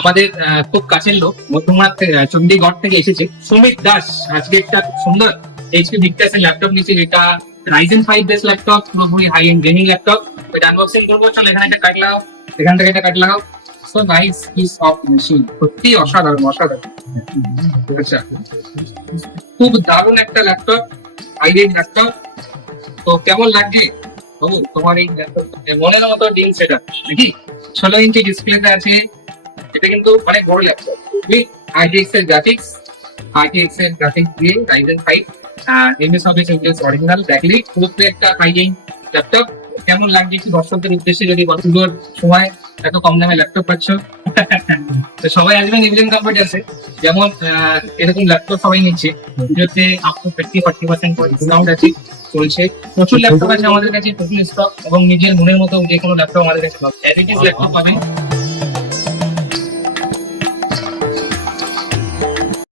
আমাদের খুব কাছের লোক মধ্যমাঠ থেকে, চণ্ডীগড় থেকে এসেছে। সুমিত দাস আজকে একটা সুন্দর এইচপি ভিক্টাস এর ল্যাপটপ নিচ্ছে যেটা রাইজেন ফাইভ বেস ল্যাপটপ পুরোপুরি হাই এন্ড গেমিং ল্যাপটপ এটা আনবক্সিং করব চল এখানে একটা কাট লাগাও এখান থেকে একটা কাট লাগাও। So nice piece of machine সত্যি অসাধারণ অসাধারণ। আচ্ছা। খুব দারুণ একটা ল্যাপটপ হাই ল্যাপটপ তো কেমন লাগছে? তোমার এই মনের মতো ডিল সেটা, নাকি? ষোলো ইঞ্চি ডিসপ্লেতে আছে, এটা কিন্তু অনেক বড় অরিজিনাল ল্যাপটপ কেমন লাগছে দর্শকদের উদ্দেশ্যে যদি পুজোর সময় এত কম দামে ল্যাপটপ পাচ্ছ? তো সবাই আসবেন কাপড় কম্পিউটার্সে যেমন এরকম ল্যাপটপ সবাই নিচ্ছে। যাতে আপনার ফিফটি ফর্টি পার্সেন্ট ডিসকাউন্ট আছে, চলছে। প্রচুর ল্যাপটপ আছে আমাদের কাছে, প্রচুর স্টক এবং নিজের মনের মতো যে কোনো ল্যাপটপ আমাদের কাছে পাবেন। ল্যাপটপ পাবেন।